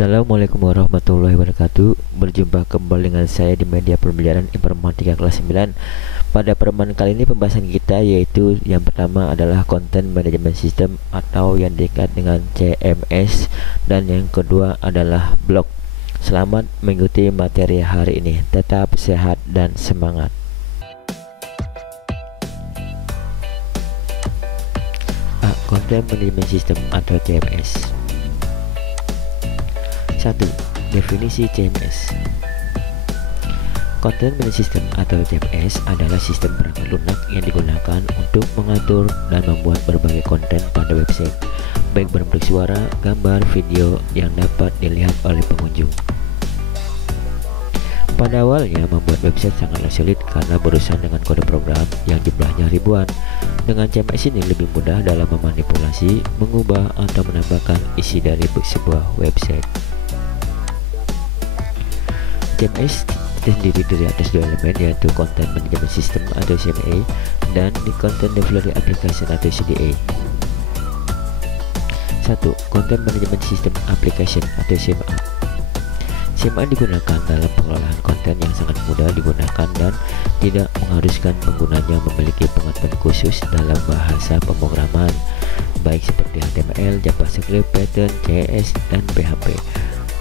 Assalamualaikum warahmatullahi wabarakatuh. Berjumpa kembali dengan saya di media pembelajaran informatika kelas 9. Pada pertemuan kali ini pembahasan kita yaitu yang pertama adalah Content Management System atau yang dekat dengan CMS, dan yang kedua adalah blog. Selamat mengikuti materi hari ini. Tetap sehat dan semangat. Content Management System atau CMS. 1. Definisi CMS. Content Management System atau CMS adalah sistem perangkat lunak yang digunakan untuk mengatur dan membuat berbagai konten pada website, baik berbentuk suara, gambar, video yang dapat dilihat oleh pengunjung. Pada awalnya membuat website sangatlah sulit karena berurusan dengan kode program yang jumlahnya ribuan. Dengan CMS ini lebih mudah dalam memanipulasi, mengubah, atau menambahkan isi dari sebuah website. CMS terdiri dari atas dua elemen, yaitu Content Management System atau CMA dan di Content Delivery Application atau CDA. 1. Content Management System Application atau CMA. CMA digunakan dalam pengelolaan konten yang sangat mudah digunakan dan tidak mengharuskan penggunanya memiliki pengetahuan khusus dalam bahasa pemrograman, baik seperti HTML, JavaScript, Python, CSS, dan PHP.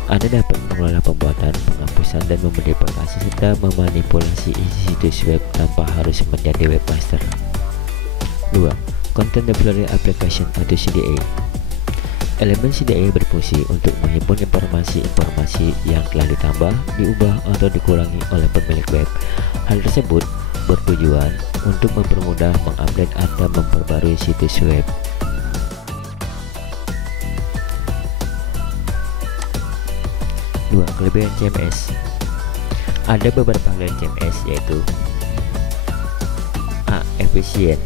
Anda dapat mengelola pembuatan, penghapusan, dan memodifikasi serta memanipulasi isi situs web tanpa harus menjadi webmaster. 2. Content Delivery Application atau CDA. Elemen CDA berfungsi untuk menghimpun informasi-informasi yang telah ditambah, diubah, atau dikurangi oleh pemilik web. Hal tersebut bertujuan untuk mempermudah mengupdate atau memperbarui situs web. 2. Kelebihan CMS. Ada beberapa kelebihan CMS, yaitu A. Efisien.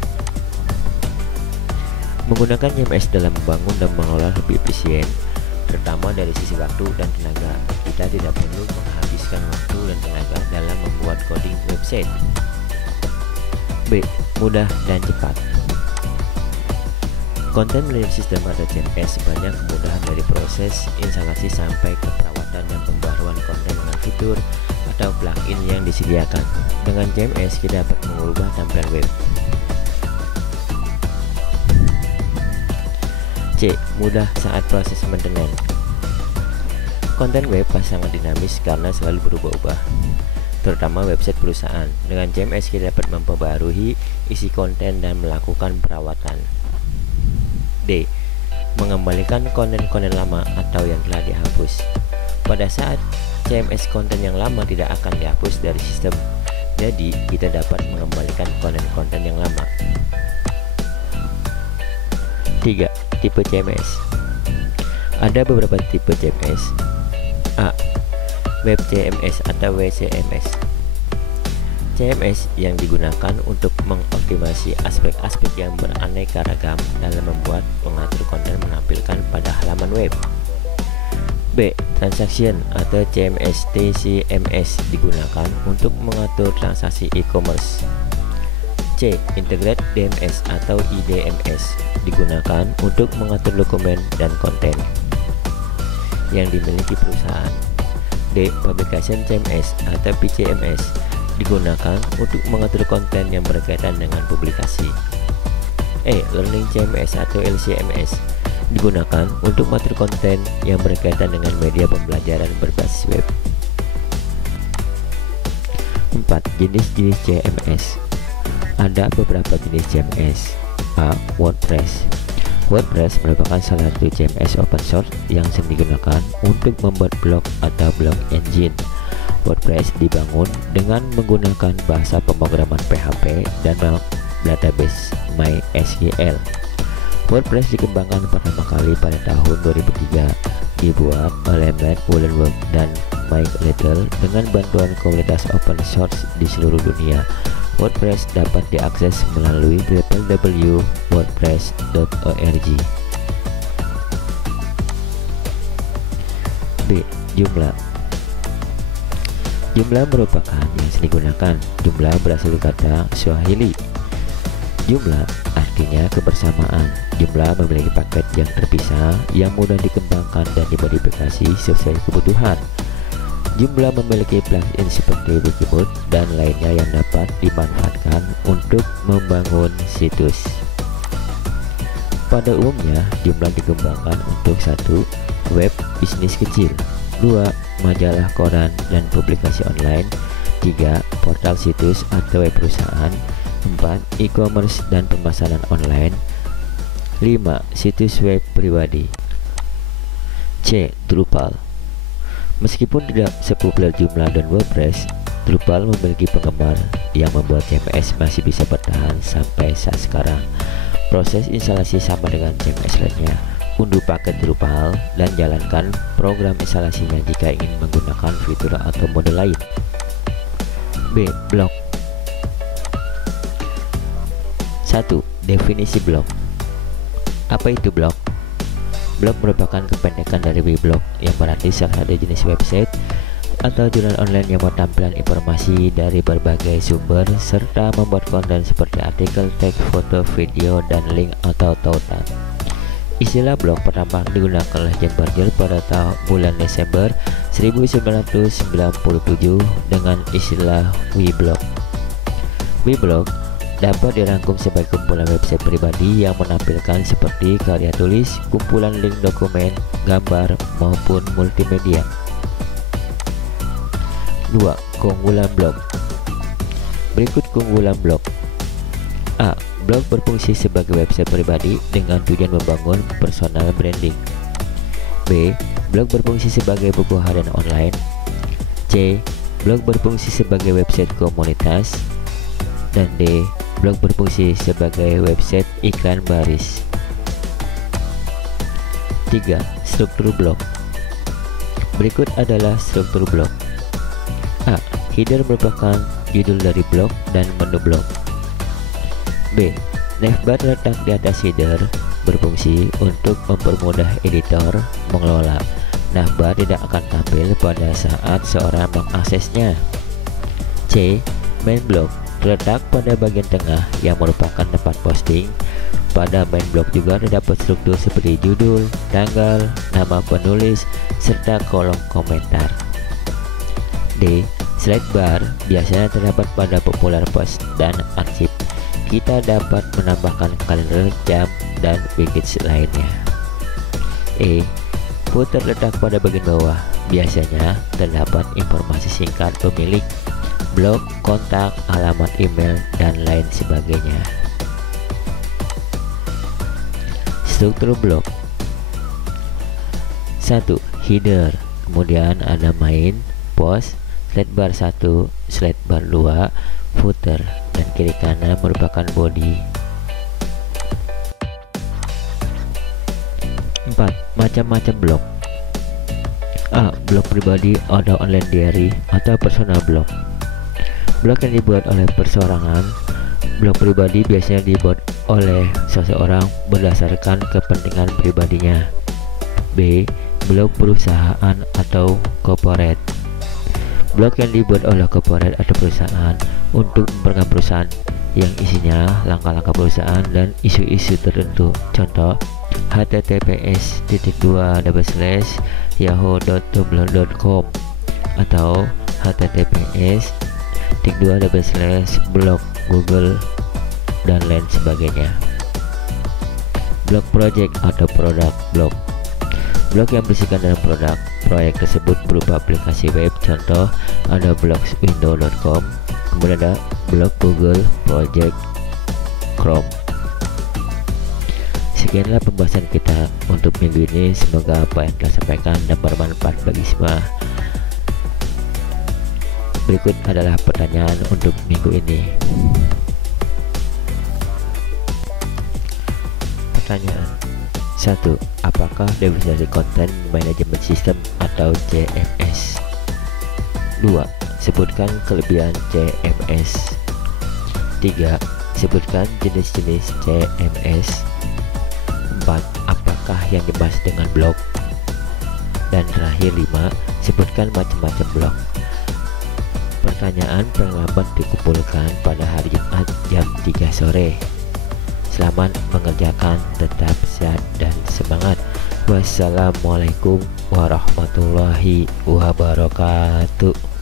Menggunakan CMS dalam membangun dan mengelola lebih efisien, terutama dari sisi waktu dan tenaga. Kita tidak perlu menghabiskan waktu dan tenaga dalam membuat coding website. B. Mudah dan cepat. Content Management System atau CMS banyak kemudahan dari proses instalasi sampai ke perawatan dan pembaruan konten dengan fitur atau plugin yang disediakan. Dengan CMS kita dapat mengubah tampilan web. C. Mudah saat proses maintenance. Konten web sangat dinamis karena selalu berubah-ubah, terutama website perusahaan. Dengan CMS kita dapat memperbarui isi konten dan melakukan perawatan. D. Mengembalikan konten-konten lama atau yang telah dihapus. Pada saat CMS, konten yang lama tidak akan dihapus dari sistem, jadi kita dapat mengembalikan konten-konten yang lama. 3. Tipe CMS. Ada beberapa tipe CMS. A. Web CMS atau WCMS. CMS yang digunakan untuk mengoptimasi aspek-aspek yang beraneka ragam dalam membuat pengatur konten menampilkan pada halaman web. B. Transaction atau CMS TCMS digunakan untuk mengatur transaksi e-commerce. C. Integrate DMS atau IDMS digunakan untuk mengatur dokumen dan konten yang dimiliki perusahaan. D. Publication CMS atau PCMS digunakan untuk mengatur konten yang berkaitan dengan publikasi. E. Learning CMS atau LCMS digunakan untuk mengatur konten yang berkaitan dengan media pembelajaran berbasis web. 4. Jenis-jenis CMS. Ada beberapa jenis CMS. A. WordPress. WordPress merupakan salah satu CMS open source yang sering digunakan untuk membuat blog atau blog engine. WordPress dibangun dengan menggunakan bahasa pemrograman PHP dan database MySQL. WordPress dikembangkan pertama kali pada tahun 2003, dibuat oleh Matt Mullenweg dan Mike Little dengan bantuan komunitas open source di seluruh dunia. WordPress dapat diakses melalui www.wordpress.org. B. Jumlah. Jumlah merupakan yang sering digunakan. Jumlah berasal dari kata Swahili Jumlah artinya kebersamaan. Jumlah memiliki paket yang terpisah yang mudah dikembangkan dan dimodifikasi sesuai kebutuhan. Jumlah memiliki plugin seperti Wikimood dan lainnya yang dapat dimanfaatkan untuk membangun situs. Pada umumnya, jumlah dikembangkan untuk 1. Web bisnis kecil, 2. Majalah koran dan publikasi online, 3. Portal situs atau web perusahaan, 4. E-commerce dan pemesanan online, 5. Situs web pribadi. C. Drupal. Meskipun tidak sepopuler Joomla dan WordPress, Drupal memiliki penggemar yang membuat CMS masih bisa bertahan sampai saat sekarang. Proses instalasi sama dengan CMS lainnya. Unduh paket Drupal dan jalankan program instalasinya jika ingin menggunakan fitur atau mode lain. B. Blog. 1. Definisi blog. Apa itu blog? Blog merupakan kependekan dari weblog yang berarti salah satu jenis website atau jurnal online yang menampilkan informasi dari berbagai sumber serta membuat konten seperti artikel, teks, foto, video, dan link atau tautan. Istilah blog pertama digunakan oleh Jan Barger pada bulan Desember 1997 dengan istilah weblog. Weblog dapat dirangkum sebagai kumpulan website pribadi yang menampilkan seperti karya tulis, kumpulan link dokumen, gambar, maupun multimedia. 2. Keunggulan blog. Berikut keunggulan blog. A. Blog berfungsi sebagai website pribadi dengan tujuan membangun personal branding. B. Blog berfungsi sebagai buku harian online. C. Blog berfungsi sebagai website komunitas. Dan D. Blog berfungsi sebagai website iklan baris. 3. Struktur blog. Berikut adalah struktur blog. A. Header merupakan judul dari blog dan menu blog. B. Navbar terletak di atas header, berfungsi untuk mempermudah editor mengelola. Navbar tidak akan tampil pada saat seorang mengaksesnya. C. Main blog terletak pada bagian tengah yang merupakan tempat posting. Pada main blog juga terdapat struktur seperti judul, tanggal, nama penulis, serta kolom komentar. D. Slide bar biasanya terdapat pada popular post dan arsip. Kita dapat menambahkan kalender, jam, dan widgets lainnya. E. Footer terletak pada bagian bawah. Biasanya terdapat informasi singkat pemilik, blog, kontak, alamat email, dan lain sebagainya. Struktur blog. 1. Header. Kemudian ada main, post, slide bar 1, slide bar 2, footer, dan kiri kanan merupakan body. 4. Macam-macam blog. A. Blog pribadi atau online diary atau personal blog. Blog yang dibuat oleh perseorangan. Blog pribadi biasanya dibuat oleh seseorang berdasarkan kepentingan pribadinya. B. Blog perusahaan atau corporate. Blog yang dibuat oleh corporate atau perusahaan untuk memperkenalkan perusahaan yang isinya langkah-langkah perusahaan dan isu-isu tertentu. Contoh, https://yahoo.tumblr.com atau https://blog Google dan lain sebagainya. Blog project atau produk blog. Blog yang berisikan dalam produk proyek tersebut berupa aplikasi web. Contoh, ada blogswindow.com, kemudian ada blog Google Project Chrome. Sekianlah pembahasan kita untuk minggu ini. Semoga apa yang telah sampaikan dan bermanfaat bagi semua. Berikut adalah pertanyaan untuk minggu ini. Pertanyaan 1. Apakah definisi konten management system atau CMS? 2. Sebutkan kelebihan CMS. 3. Sebutkan jenis-jenis CMS. 4. Apakah yang dibahas dengan blog? Dan terakhir 5. Sebutkan macam-macam blog. Pertanyaan paling lambat dikumpulkan pada hari Jumat jam 3 sore. Selamat mengerjakan, tetap sehat dan semangat. Wassalamualaikum warahmatullahi wabarakatuh.